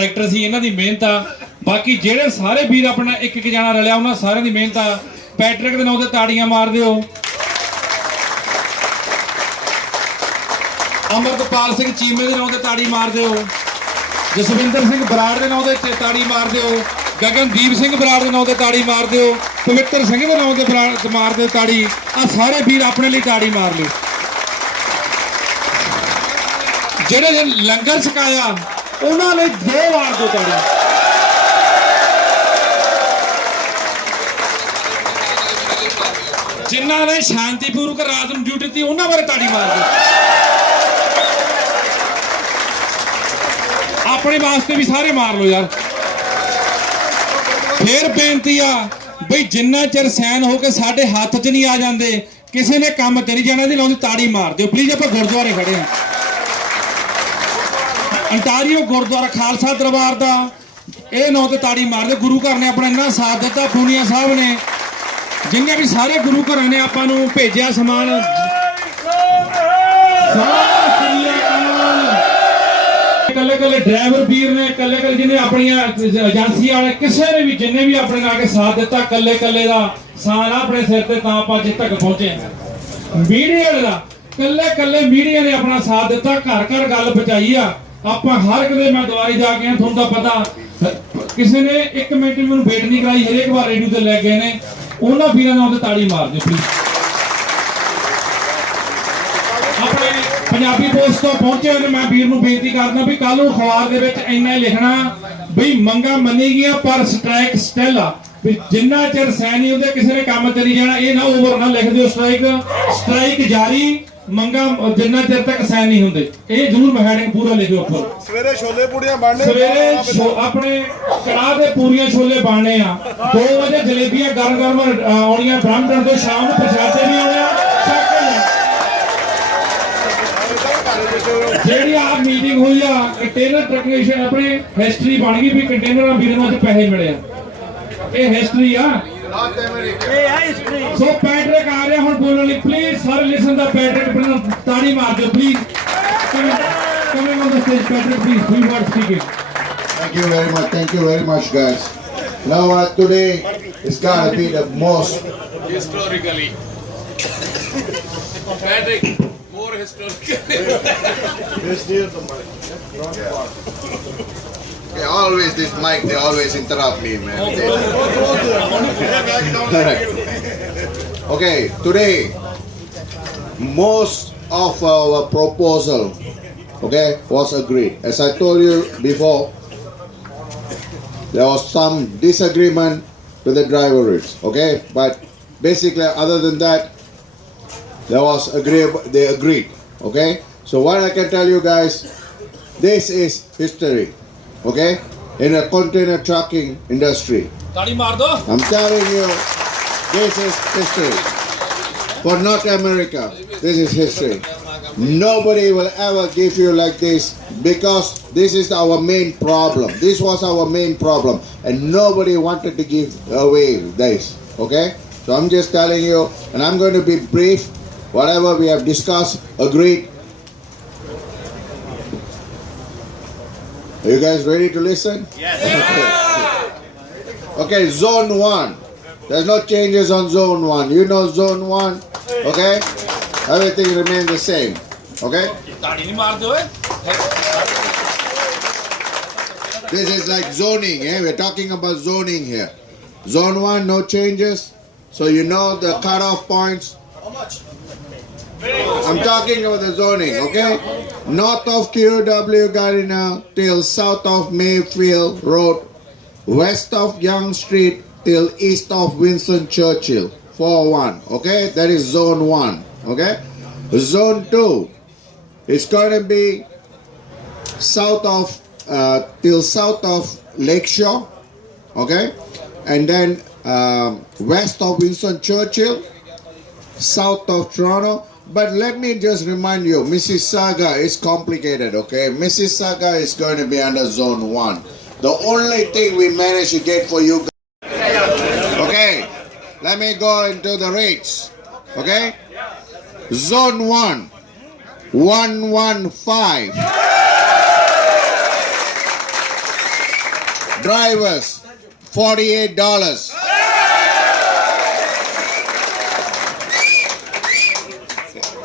Tractor सी इन्हां दी मेहनत आ। बाकी जेड़े सारे वीर अपना एक एक जाना रलिया उन्हां सारिਆਂ दी मेहनत आ। पैट्रिक दे नाम ते ताड़ियां मार दिओ। अमरतपाल सिंह चीमे दे नाम ते ताड़ी मार दिओ। जसविंदर सिंह बराड़ दे नाम ते ताड़ी मार दिओ। गगनदीप सिंह बराड़ दे नाम ते ताड़ी मार दिओ। पवित्र सिंह दे नाम ते मार दिओ ताड़ी। आ सारे वीर अपने लिए ताड़ी मार लिओ। जेड़े लंगर छकाया उन्हां ने 2 वार दो ताड़ी। जिन्हां ने शांतिपूर्वक रात नूं ड्यूटी दी उन्हां बारे ताड़ी मार दो। अपने वास्ते भी सारे मार लो यार। फिर बेनती आ बई जिन्ना चिर सैन हो के साडे हाथ च नहीं आ जाते किसी ने काम ते नहीं जाना दी लाउंदी ताड़ी मार दिओ प्लीज। आपां गुरुद्वारे खड़े हैं अंटारियो गुरुद्वारा खालसा दरबार दा ਇਹ नौ ते ताड़ी मार दे। गुरु घर ने अपना इन्ना साथ दिता। पूनिया साहब ने जिन्ने भी सारे गुरु घर ने आपां नूं भेजिया समान। कल्ले कल्ले ड्राइवर वीर ने कल्ले कल्ले जिन्हें अपनी एजेंसी वाले किसी ने भी जिन्हें भी अपने आके साथ दिता कल्ले कल्ले का सान अपने सिर ते तां आपां जित तक पहुंचे। मीडिया का कल्ले कल्ले मीडिया ने अपना साथ दिता। घर घर गल पहुंचाई आ। आपां हर कदे मैं दवाई जाके आया तुहानूं तां पता किसी ने 1 मिनट भी मैनूं वेट नहीं कराई। हरेक बार रेडियो ते लै गए ने। उन्हां वीरां नाम ते ताड़ी मार दिओ प्लीज। पंजाबी पोस्ट तो पहुंचे हुए मैं वीर नूं बेनती करदा भी कल नूं अखबार दे विच इन्ना लिखना बई मंगा मनी गईयां पर स्ट्राइक स्टिल आ। जिन्ना चिर सैन नहीं होंदे किसी ने काम ते नहीं जाना। ये ना ओवर ना लिख दिओ स्ट्राइक जारी मंगा जिन्ना चिर तक सैन नहीं होंदे। ये जरूर हैडिंग पूरा लिखिओ ऊपर। सवेरे छोले पूड़ियां बनने सवेरे अपने कड़ाह दे पूरियां छोले बनने आ। 2 बजे जलेबियां गरम गरम आउणियां ब्राह्मण तो शाम नूं प्रशादे भी आउणे आ। ਜਿਹੜੀ ਆ ਮੀਟਿੰਗ ਹੋਈ ਆ ਕੰਟੇਨਰ ਟੈਕਨੀਸ਼ੀਅਨ अपने हिस्ट्री बन गई भी कंटेनर ਵੀਰਾਂ ਨੂੰ ਪੈਸੇ ਮਿਲੇ ਆ। ਇਹ ਹਿਸਟਰੀ ਆ ਸੋ ਪੈਟਰਿਕ ਆ ਰਿਹਾ ਹੁਣ ਬੋਲਣ ਲਈ ਪਲੀਜ਼ ਸਾਰੇ ਲਿਸਨ ਦਾ ਪੈਟਰਿਕ ਤਾੜੀ ਮਾਰ ਦਿਓ please. Coming on the stage Patrick please 3 words speaking. Thank you very much guys. Now today is gonna be the most historically Patrick more historically. Okay, always this mic, they always interrupt me, man. Okay, today, most of our proposal, okay, was agreed. As I told you before, there was some disagreement with the driver rates, okay? But basically, other than that, they agreed, okay? So what I can tell you guys, this is history, okay? In a container trucking industry. I'm telling you, this is history. For North America, this is history. Nobody will ever give you like this because this is our main problem. This was our main problem and nobody wanted to give away this, okay? So I'm just telling you, and I'm going to be brief. Whatever we have discussed, agreed. Are you guys ready to listen? Yes. Okay, zone 1. There's no changes on zone 1. You know zone 1, okay? Everything remains the same, okay? This is like zoning, eh? We're talking about zoning here. Zone 1, no changes. So you know the cutoff points. How much? I'm talking about the zoning, okay? North of QW Garina till south of Mayfield Road, west of Young Street till east of Winston Churchill, 4-1, okay? That is zone 1, okay? Zone 2 is going to be south of, till south of Lakeshore, okay? And then west of Winston Churchill, south of Toronto. But let me just remind you, Mississauga is complicated, okay? Mississauga is going to be under zone 1. The only thing we managed to get for you guys. Okay, let me go into the rates, okay? Zone 1, 115. Drivers, $48.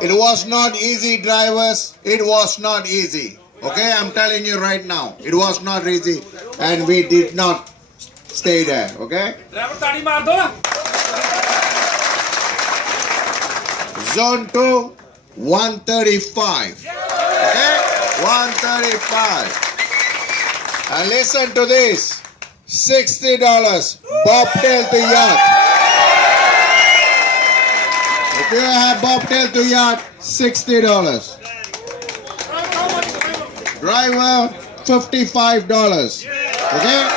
It was not easy, drivers. It was not easy. Okay, I'm telling you right now. It was not easy. And we did not stay there. Okay? Zone 2, 135. Okay? 135. And listen to this. $60. Bobtail to yacht. If you have bobtail to yacht, $60. Driver, $55. Okay?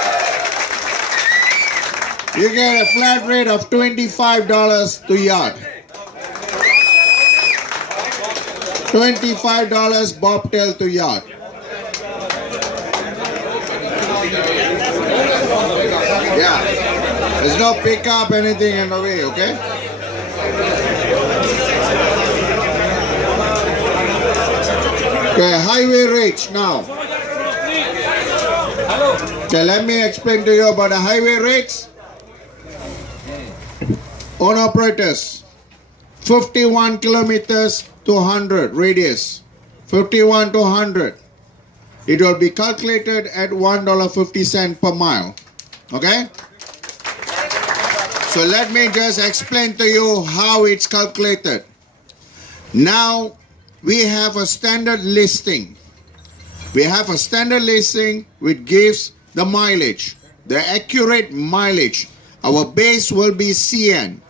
You get a flat rate of $25 to yacht. $25 bobtail to yacht. Yeah. There's no pickup, anything in the way, okay? Okay, highway rates now. Okay, let me explain to you about the highway rates. Owner operators, 51 kilometers to 100 radius. 51 to 100. It will be calculated at $1.50 per mile. Okay? So let me just explain to you how it's calculated. Now, we have a standard listing. We have a standard listing which gives the mileage, the accurate mileage. Our base will be CN.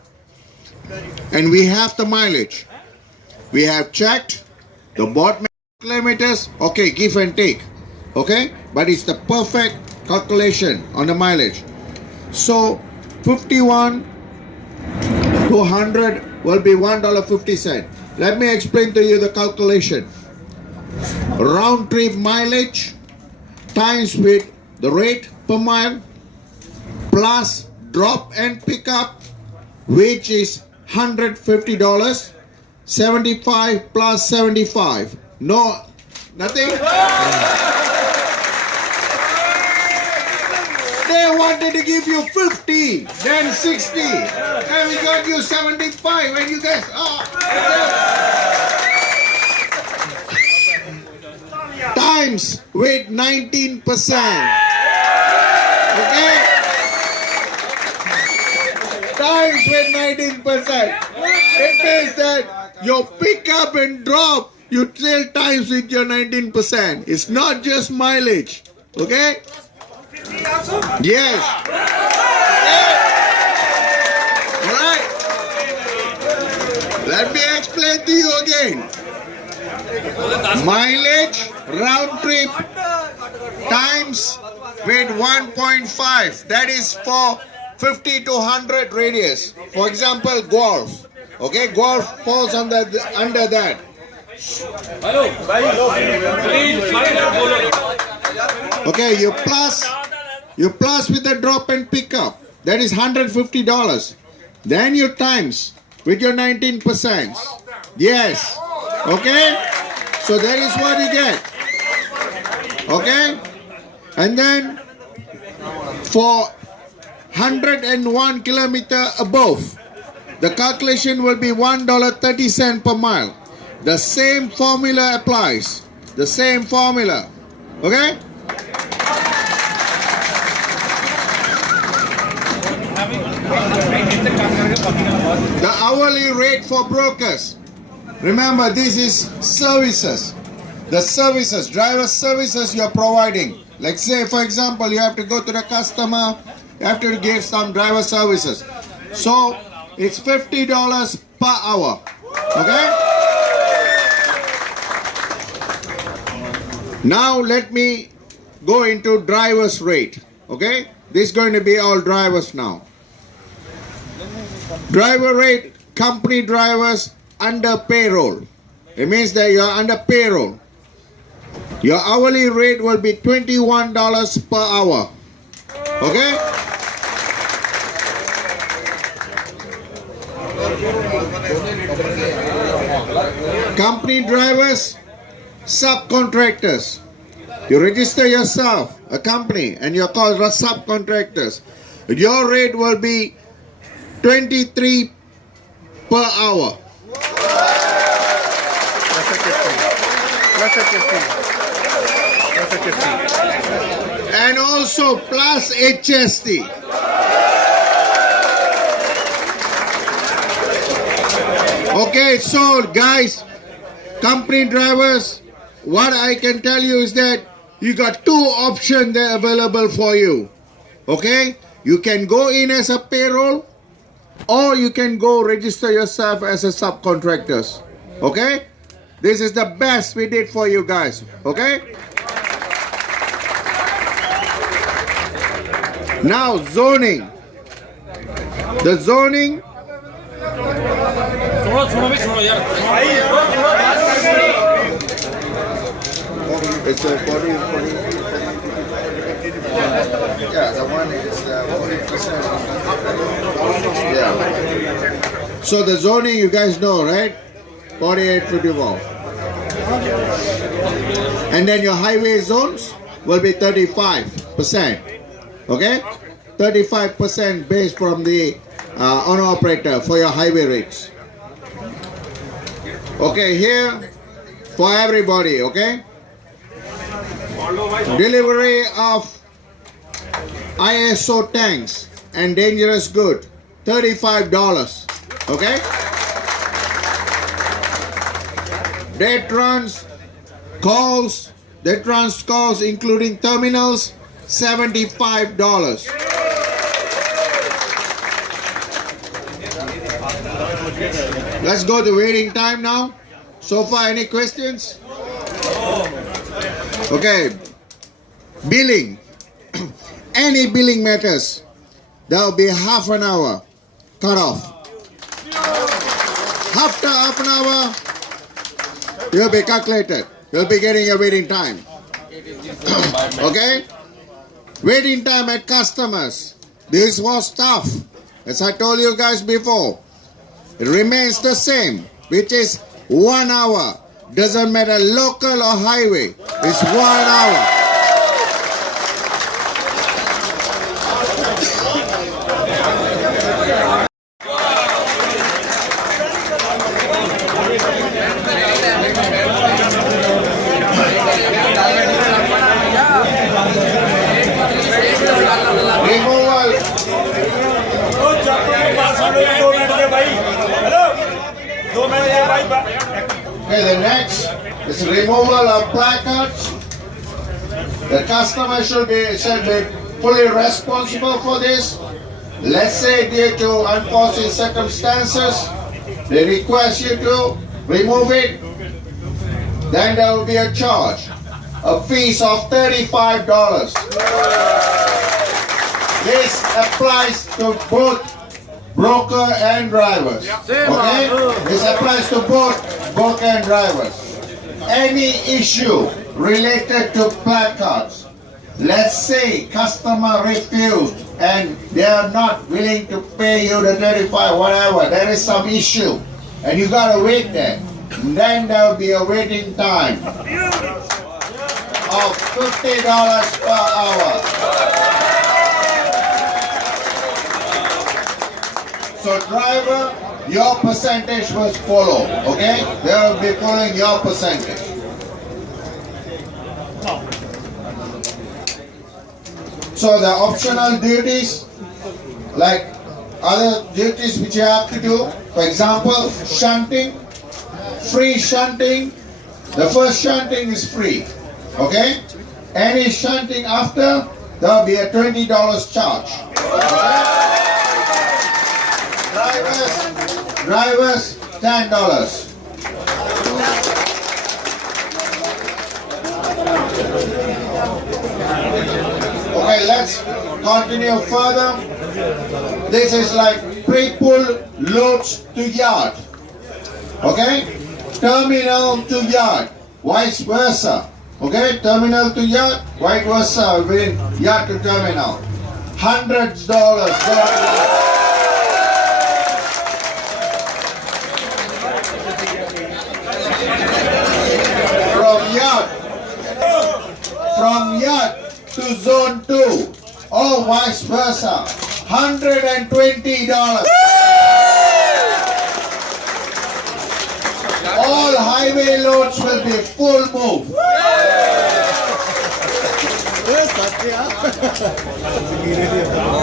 And we have the mileage. We have checked the bottom kilometers. Okay, give and take. Okay? But it's the perfect calculation on the mileage. So, 51 to 100 will be $1.50. Let me explain to you the calculation. Round trip mileage times with the rate per mile plus drop and pickup, which is $150. 75 plus 75. No, nothing. They wanted to give you 50, then 60, and we got you 75, and you guys, times with 19%. Okay? Times with 19%. It means that your pickup and drop, you sell times with your 19%. It's not just mileage. Okay? Yes. Alright. Let me explain to you again. Mileage, round trip, times with 1.5. That is for 50 to 100 radius. For example, golf. Okay, golf falls under that. Okay, you plus with the drop and pickup. That is $150. Then you times with your 19%. Yes. Okay? So that is what you get. Okay? And then for 101 kilometer above, the calculation will be $1.30 per mile. The same formula applies. The same formula. Okay? The hourly rate for brokers. Remember, this is services. The services, driver services you are providing. Like say, for example, you have to go to the customer, you have to give some driver services. So, it's $50 per hour. Okay? Now, let me go into driver's rate. Okay? This is going to be all drivers now. Driver rate, company drivers under payroll. It means that you are under payroll. Your hourly rate will be $21 per hour. Okay? Company drivers, subcontractors. You register yourself, a company, and you're called subcontractors. Your rate will be 23 per hour. And also plus HST. Okay, so guys, company drivers, what I can tell you is that you got two options there available for you. Okay, you can go in as a payroll, or you can go register yourself as a subcontractors. Okay, this is the best we did for you guys. Okay, now zoning. The zoning. It's a 40. Yeah, the one is 40%. Yeah. So the zoning, you guys know, right? 4851. And then your highway zones will be 35%. Okay? 35% based from the owner operator for your highway rates. Okay, here for everybody, okay? Delivery of ISO tanks and dangerous good, $35, okay? Day trans calls including terminals, $75. Let's go to waiting time now. So far, any questions? Okay. Billing. Any billing matters, there will be half an hour cut off. After half an hour, you'll be calculated. You'll be getting a waiting time. Okay? Waiting time at customers. This was tough. As I told you guys before, it remains the same, which is 1 hour. Doesn't matter local or highway. It's 1 hour. Okay, the next is removal of placards. The customer should be fully responsible for this. Let's say due to unforeseen circumstances, they request you to remove it, then there will be a charge, a fees of $35. This applies to both broker and drivers. Okay? This applies to both broker and drivers. Any issue related to placards, let's say customer refused and they are not willing to pay you the 35, whatever, there is some issue and you gotta wait there. And then there will be a waiting time of $50 per hour. So driver, your percentage must follow, okay? They will be following your percentage. So the optional duties, like other duties which you have to do, for example, shunting, free shunting. The first shunting is free, okay? Any shunting after, there will be a $20 charge. Okay? Drivers, $10. Okay, let's continue further. This is like pre-pull loads to yard. Okay? Terminal to yard, vice versa. Okay? Terminal to yard, vice versa, yard to terminal. $100. from yacht to zone 2 or vice versa, $120. All highway loads will be full move.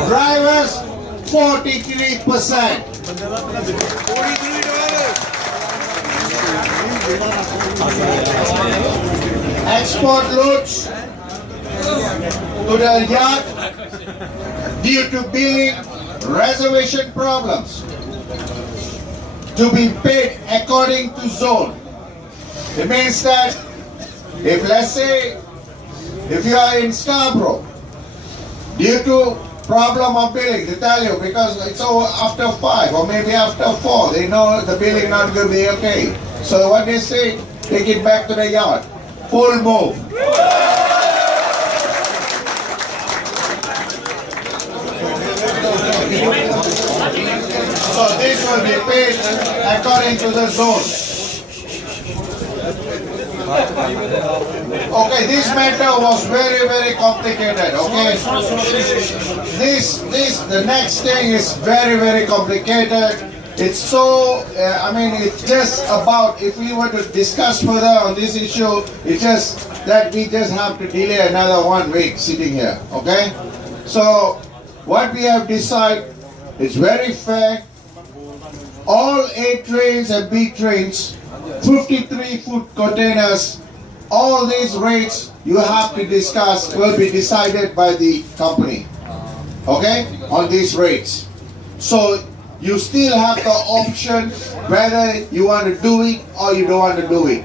Drivers, 43%. Export loads to the yacht due to billing reservation problems to be paid according to zone. It means that if, let's say, if you are in Scarborough, due to problem of billing, they tell you because it's over after 5 or maybe after 4, they know the billing not going to be okay. So what they say, take it back to the yard. Full move. So this will be paid according to the zone. Okay, this matter was very, very complicated, okay? The next thing is very, very complicated. It's so, it's just about, if we were to discuss further on this issue, it's just that we just have to delay another 1 week sitting here, okay? So, what we have decided is very fair. All A trains and B trains, 53-foot containers, all these rates you have to discuss will be decided by the company, okay, on these rates. So you still have the option whether you want to do it or you don't want to do it.